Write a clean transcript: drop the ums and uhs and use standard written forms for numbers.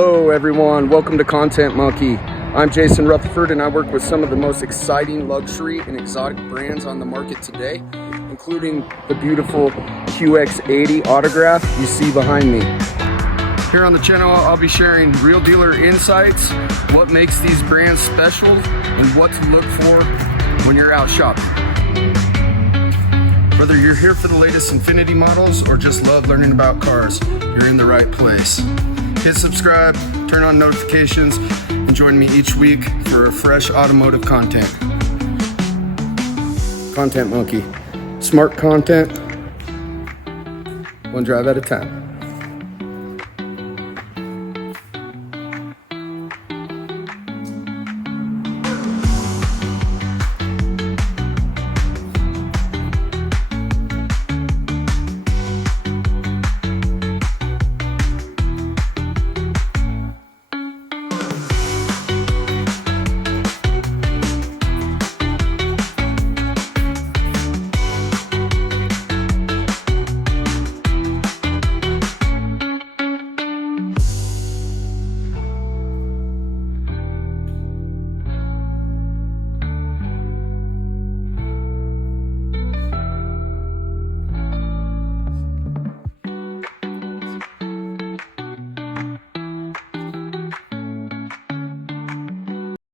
Hello everyone, welcome to Content Monkey. I'm Jason Rutherford and I work with some of the most exciting luxury and exotic brands on the market today, including the beautiful QX80 autograph you see behind me. Here on the channel, I'll be sharing real dealer insights, what makes these brands special, and what to look for when you're out shopping. Whether you're here for the latest Infiniti models or just love learning about cars, you're in the right place. Hit subscribe, turn on notifications, and join me each week for a fresh automotive content. Content Monkey. Smart content, one drive at a time.